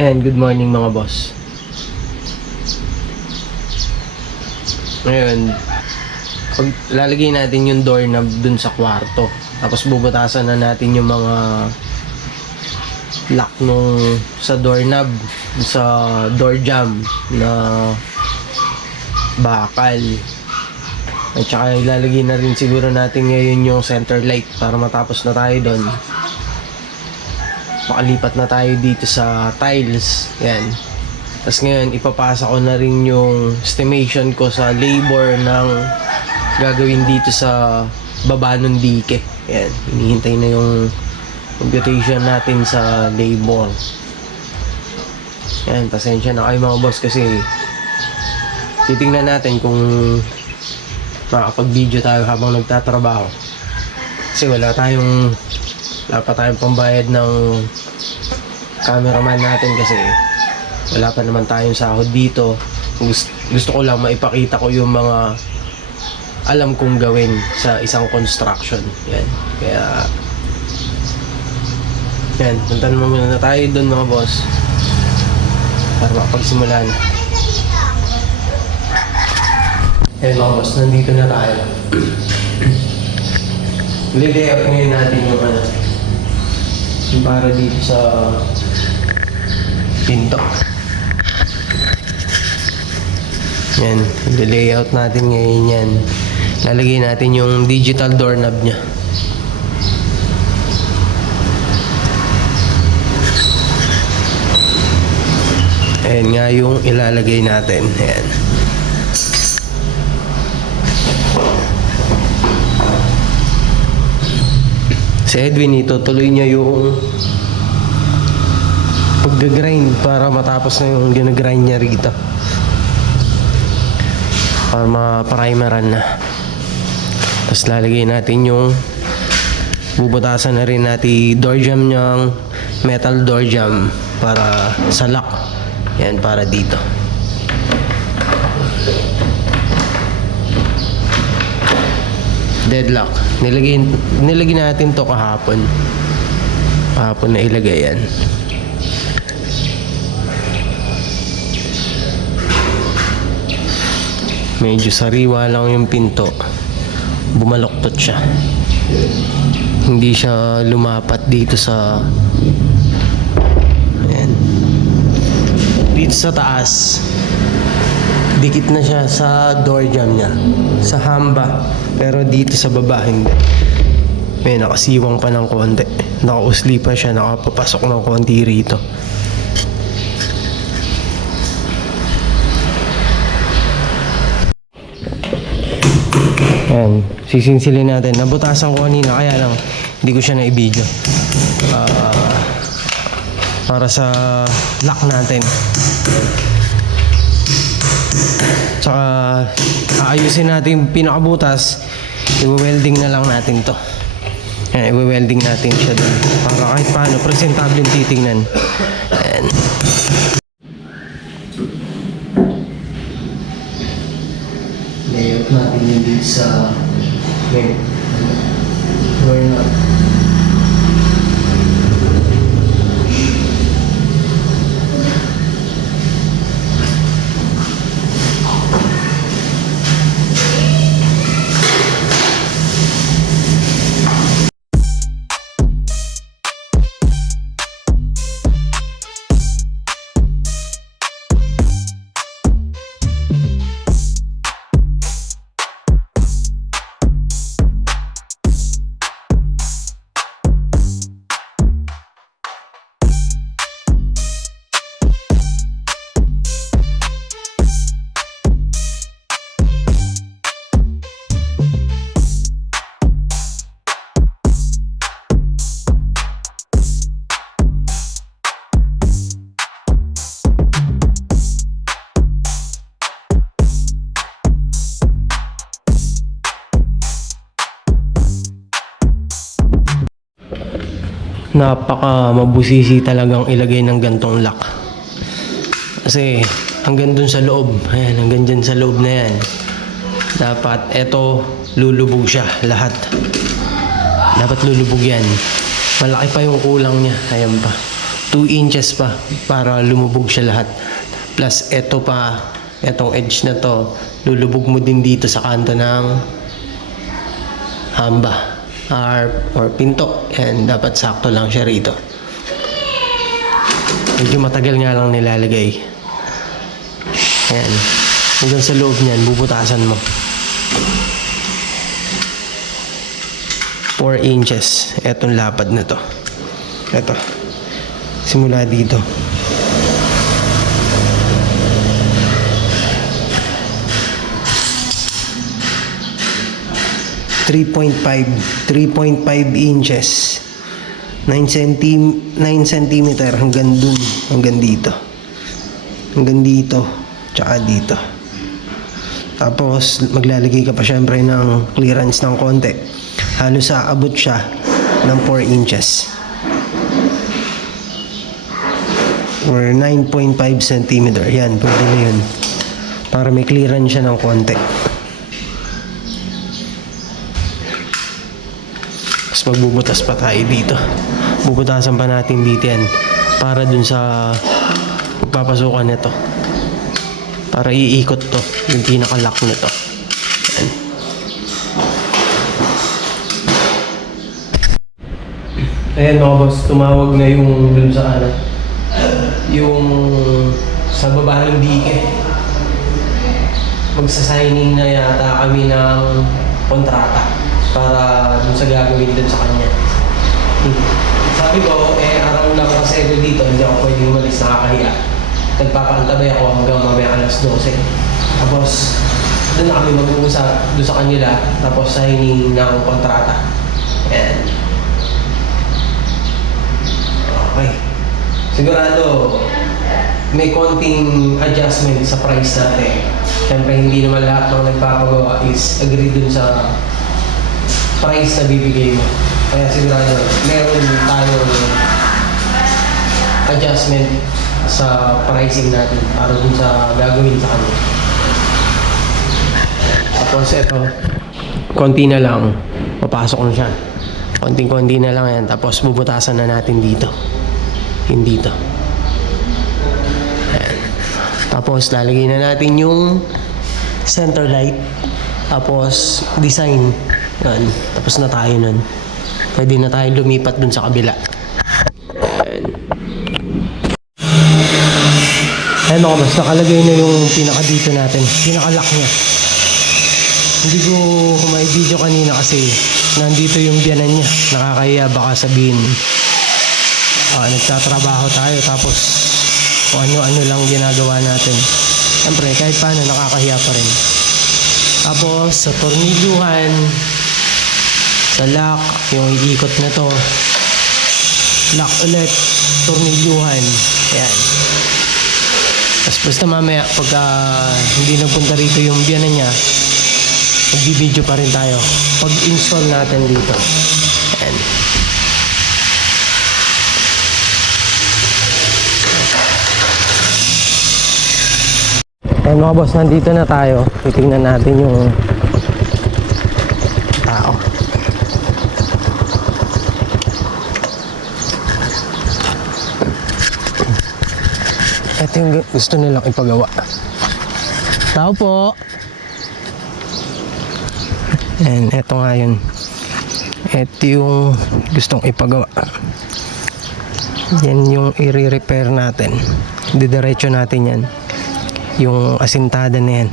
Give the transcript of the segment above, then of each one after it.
And good morning mga boss. Ngayon, lalagay natin yung doorknob dun sa kwarto. Tapos bubutasan na natin yung mga lock nung sa doorknob, sa door jamb na bakal. At saka ilalagay na rin siguro natin ngayon yung center light para matapos na tayo doon. Makalipat na tayo dito sa tiles. Yan. Tapos ngayon, ipapasa ko na rin yung estimation ko sa labor ng gagawin dito sa baba ng dike. Yan. Hinihintay na yung computation natin sa labor. Yan. Pasensya na kayo mga boss kasi titingnan natin kung makakapag-video tayo habang nagtatrabaho. Kasi wala pa tayong pambayad ng cameraman natin kasi wala pa naman tayong sahod dito. Gusto ko lang maipakita ko yung mga alam kong gawin sa isang construction. Yan. Kaya yan, puntan mo muna tayo doon mga boss para makapagsimula na. Yan mga boss, nandito na tayo. Lilayout ngayon natin yung yung para dito sa pinto. Yan, lilayout natin ngayon yan. Lalagay natin yung digital doorknob nya. Ayan nga yung ilalagay natin. Ayan. Si Edwin, itutuloy niya yung pag-grind para matapos na yung ginagrind niya rito. Para ma-primeran na. Tapos lalagay natin yung bubutasan na rin natin door jamb niyang metal door jamb para sa lock. Yan, para dito. Deadlock. Nilagay natin to kahapon. Kahapon na ilagay yan. Medyo sariwa lang yung pinto. Bumaloktot siya. Hindi siya lumapat dito sa ayan. Dito sa taas. Dikit na siya sa door jamb niya. Sa hamba. Pero dito sa baba, hindi. May nakasiwang pa ng konti. Nakausli pa siya. Nakapapasok ng konti rito. Ayan. Sisinsilin natin. Nabutasan ko kanina. Kaya lang, hindi ko siya na-i-video. Para sa lock natin. Tsaka aayusin natin yung pinakabutas. I-welding na lang natin to. Ayan, i-welding natin siya dun para kahit paano presentable yung titingnan. Ayan. Layout natin yung dito sa doorknob. Napaka mabusisi talagang ilagay ng gantong lock. Kasi hanggang dun sa loob, ayan, hanggang dyan sa loob na yan. Dapat eto lulubog siya lahat. Dapat lulubog yan. Malaki pa yung kulang niya. Ayan pa. 2 inches pa para lumubog siya lahat. Plus eto pa, etong edge na to, lulubog mo din dito sa kanto ng hamba or pinto. And dapat sakto lang siya rito. Medyo matagal nga lang nilalagay. Ayan. Hanggang sa loob niyan, bubutasan mo. 4 inches. Etong lapad na to. Eto. Simula dito. .5 inches. 9 centimeter hanggang dun. Hanggang dito. Hanggang dito. Tsaka dito. Tapos, maglalagay ka pa syempre ng clearance ng konti. Halos aabot siya ng 4 inches. Or 9.5 centimeter. Yan, pwede na yun. Para may clearance siya ng konti. Tapos magbubutas pa tayo dito. Bubutasan pa natin dito yan. Para dun sa magpapasukan nito. Para iikot to. Yung pinaka-lock nito. Yan. Ayan mga boss, tumawag na yung dun sa ano. Yung sa baba ng dike. Magsasigning na yata kami ng kontrata para dun sa gagawin dun sa kanya. Sabi ko, araw lang kasi ako dito, hindi ako pwedeng umalis, nakakahiya. Nagpapaantabay ako hanggang mamaya alas 12. Tapos, doon na kami mag-uusap doon sa kanila, tapos signing ng kontrata. And okay. Sigurado, may konting adjustment sa price natin. Siyempre, hindi naman lahat ng nagpapagawa is agree dun sa price na bibigay mo. Kaya sigurado, meron tayong adjustment sa pricing natin para dun sa gagawin sa kanya. Tapos ito, konti na lang, papasok na siya. Konting-konti na lang yan, tapos bubutasan na natin dito. Hindi dito. Ayan. Tapos lalagay na natin yung center light. Tapos design. Yan. Tapos na tayo nun. Pwede na tayo lumipat dun sa kabila. Ayan. Ayan mga boss, nakalagay na yung pinaka dito natin. Pinaka-lock niya. Hindi ko may video kanina kasi nandito yung biyanan niya. Nakakahiya, baka sabihin nagtatrabaho tayo tapos kung ano-ano lang ginagawa natin. Siyempre kahit paano nakakahiya pa rin. Tapos sa tornilyuhan, sa lock, yung iikot na to, lock ulit, tornilyuhan. Ayan. Tapos basta mamaya pagka hindi nagpunta rito yung biyanan niya, magbibideo pa rin tayo pag install natin dito. Ayan. Ayan mga boss, nandito na tayo. Titingnan natin yung tao. Ito yung gusto nilang ipagawa. Tao po. And ito nga yun. Ito yung gustong ipagawa. Yan yung i-repair natin. Didiretso natin yan. Yung asintada na yan.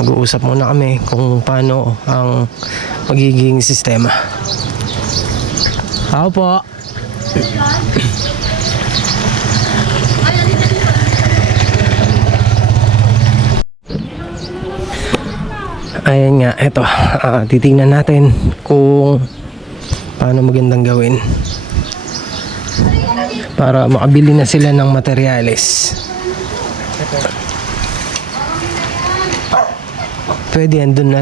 Mag-uusap muna kami kung paano ang magiging sistema. Ako po. Ayan nga, eto. Titingnan natin kung paano magandang gawin para makabili na sila ng materyales. Pwede yan, doon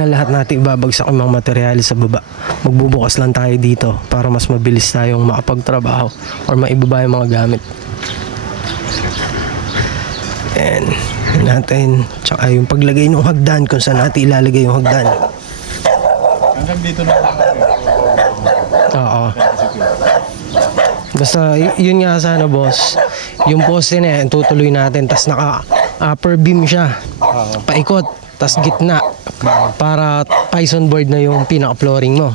na lahat natin ibabagsak yung mga materyales sa baba. Magbubukas lang tayo dito para mas mabilis tayong makapagtrabaho or maibaba yung mga gamit. And natin, tsaka yung paglagay ng hagdan, kung saan natin ilalagay yung hagdan. Hanggang dito na lang. Oo. Basta yun nga sana boss, yung poste na yan, tutuloy natin, tas naka upper beam siya, paikot, tas gitna, para Python board na yung pinaka-flooring mo.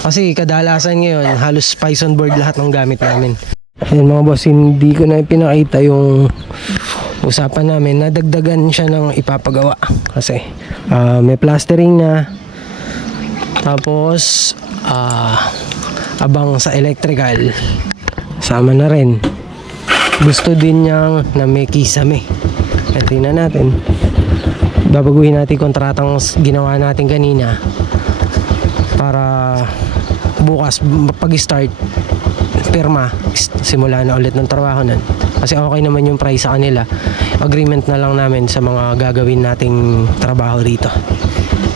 Kasi kadalasan ngayon, halos Python board lahat ng gamit namin. Ayan mga boss, hindi ko na pinakita yung usapan namin, nadagdagan siya ng ipapagawa. Kasi may plastering na, tapos abang sa electrical sama na rin, gusto din niyang na may kisame. Tingnan natin, babaguhin natin kontratang ginawa natin kanina para bukas pag-start pirma, simula na ulit ng trabaho nun. Kasi okay naman yung price sa kanila, agreement na lang namin sa mga gagawin nating trabaho rito.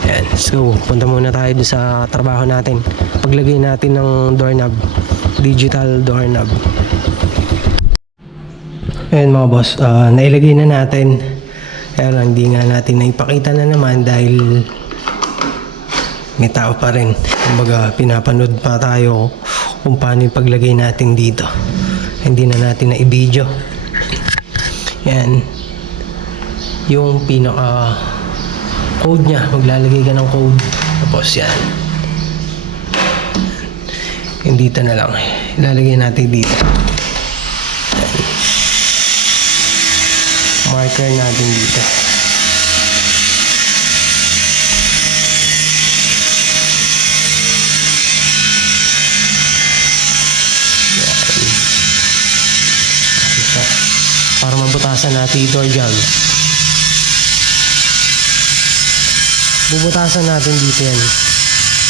Ayan, so punta muna tayo doon sa trabaho natin, paglagay natin ng doorknob, digital doorknob. Ayan mga boss, nailagay na natin, kaya lang hindi nga natin naipakita na naman dahil may tao pa rin. Kumbaga pinapanood pa tayo kung paano yung paglagay natin dito, hindi na natin na i-video. Yan yung pinaka code nya, maglalagay ka ng code, tapos yan yung dito na lang ilalagay natin dito. Yan. Marker natin dito. Para mabutasan natin yung door jam. Bubutasan natin dito yan.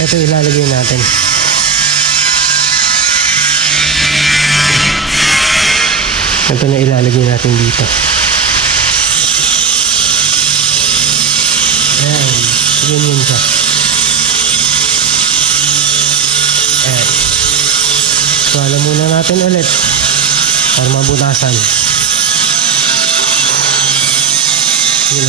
Ito ilalagay natin. Ito na ilalagay natin dito. Ayan. Ganyan siya. Ayan. Swala muna natin ulit para mabutasan. Yun.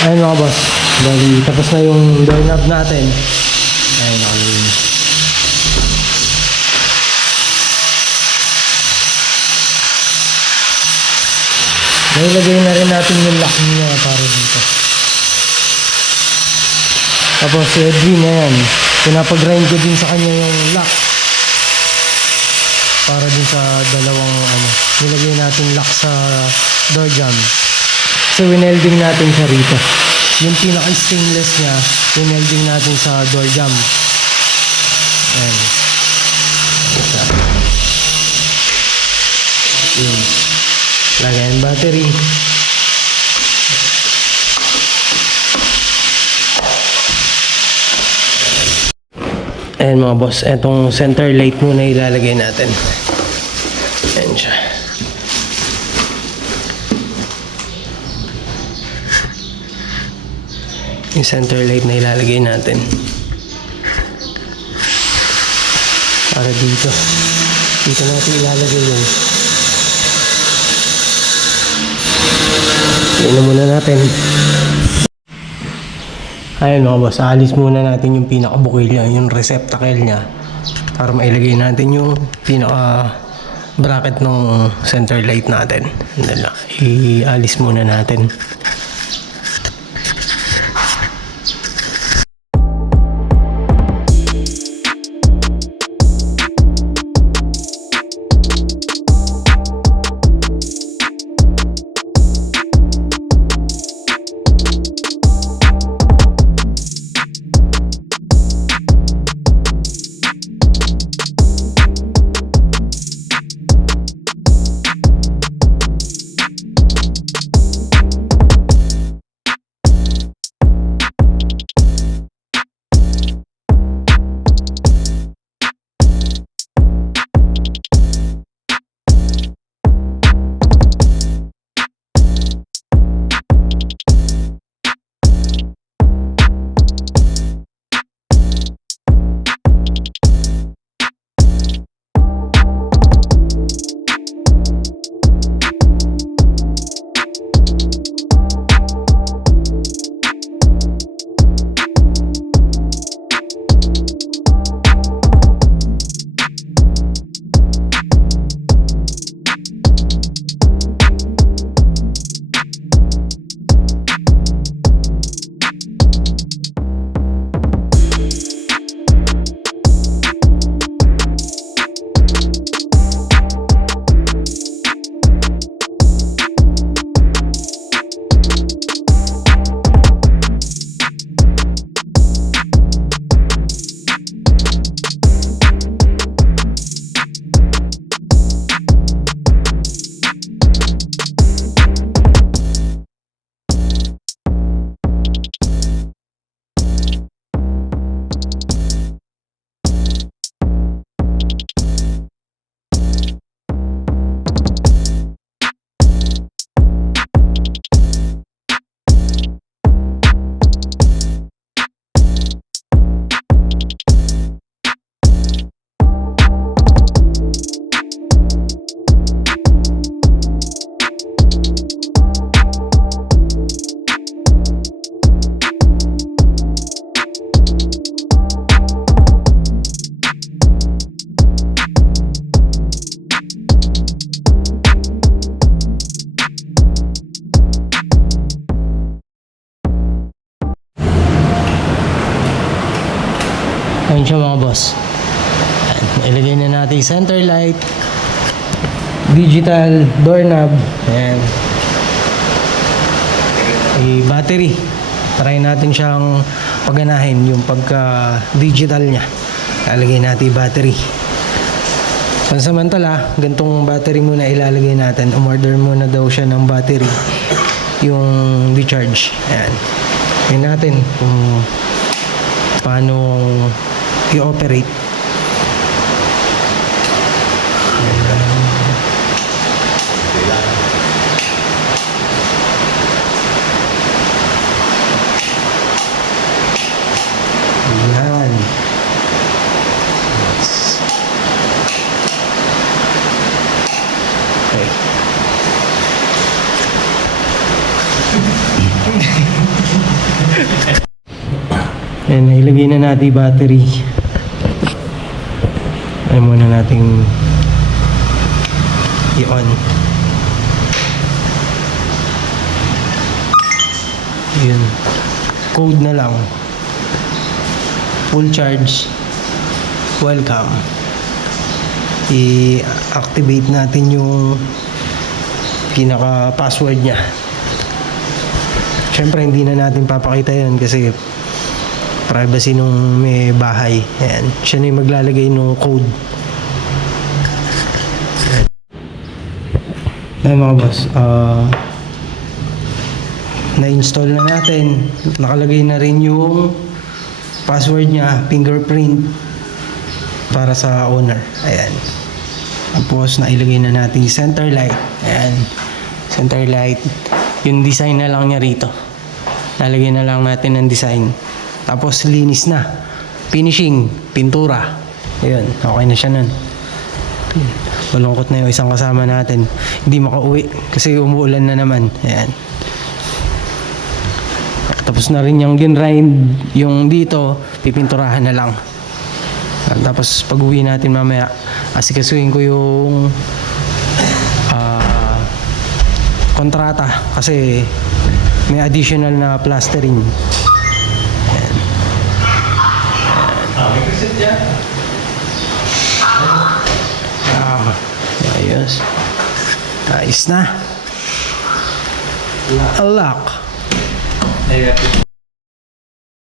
Ayun mga boss, bali tapos na yung doorknob natin. Ayun okay. Nailagay na rin natin yung lock niya para dito. Tapos si Edwin na yan, pinapag-grind ko din sa kanya yung lock para din sa dalawang nilagay natin lock sa door jamb. So winelding natin siya rito. Yung pinaka-stainless niya, winelding natin sa door jamb. Ayan. Isa. Yun. Lagayan battery. Ayan mga boss, etong center light muna ilalagay natin. Ayan siya. Yung center light na ilalagay natin para dito natin ilalagay yun. Tingnan muna natin. Ayun mga boss, alis muna natin yung pinakabukil niya, yung receptacle niya, para mailagay natin yung pinaka bracket ng center light natin. Ialis muna natin. natin siya mga boss. Ayan. Ilagay na natin yung center light, digital doorknob, ayan. Battery. Try natin siyang paganahin yung pagka digital niya. Lalagay natin yung battery. Pansamantala, gantong battery muna ilalagay natin. Umorder muna daw siya ng battery, yung recharge. Ayan. Tingnan natin kung paano i-operate. Ayan. Okay. Ayan, ilagay na natin yung battery. Ayan muna natin i-on. Yun. Code na lang. Full charge. Welcome. I-activate natin yung pinaka-password niya. Siyempre, hindi na natin papakita yun kasi privacy nung may bahay. Ayan. Siya na yung maglalagay ng code. Ayan mga boss. Na-install na natin. Nakalagay na rin yung password niya, fingerprint para sa owner. Ayan. Tapos nailagay na natin yung center light. Ayan. Center light. Yung design na lang niya rito. Lalagay na lang natin ng design. Tapos linis na. Finishing, pintura. Ayun, okay na siya nun. Malungkot na yung isang kasama natin. Hindi makauwi kasi umuulan na naman. Ayan. Tapos na rin yung ginrind, yung dito, pipinturahan na lang. Tapos pag uwi natin mamaya, asikasuhin ko yung kontrata kasi may additional na plastering. Ayan. May kasit yan. Ayos. Ayos na. Lock.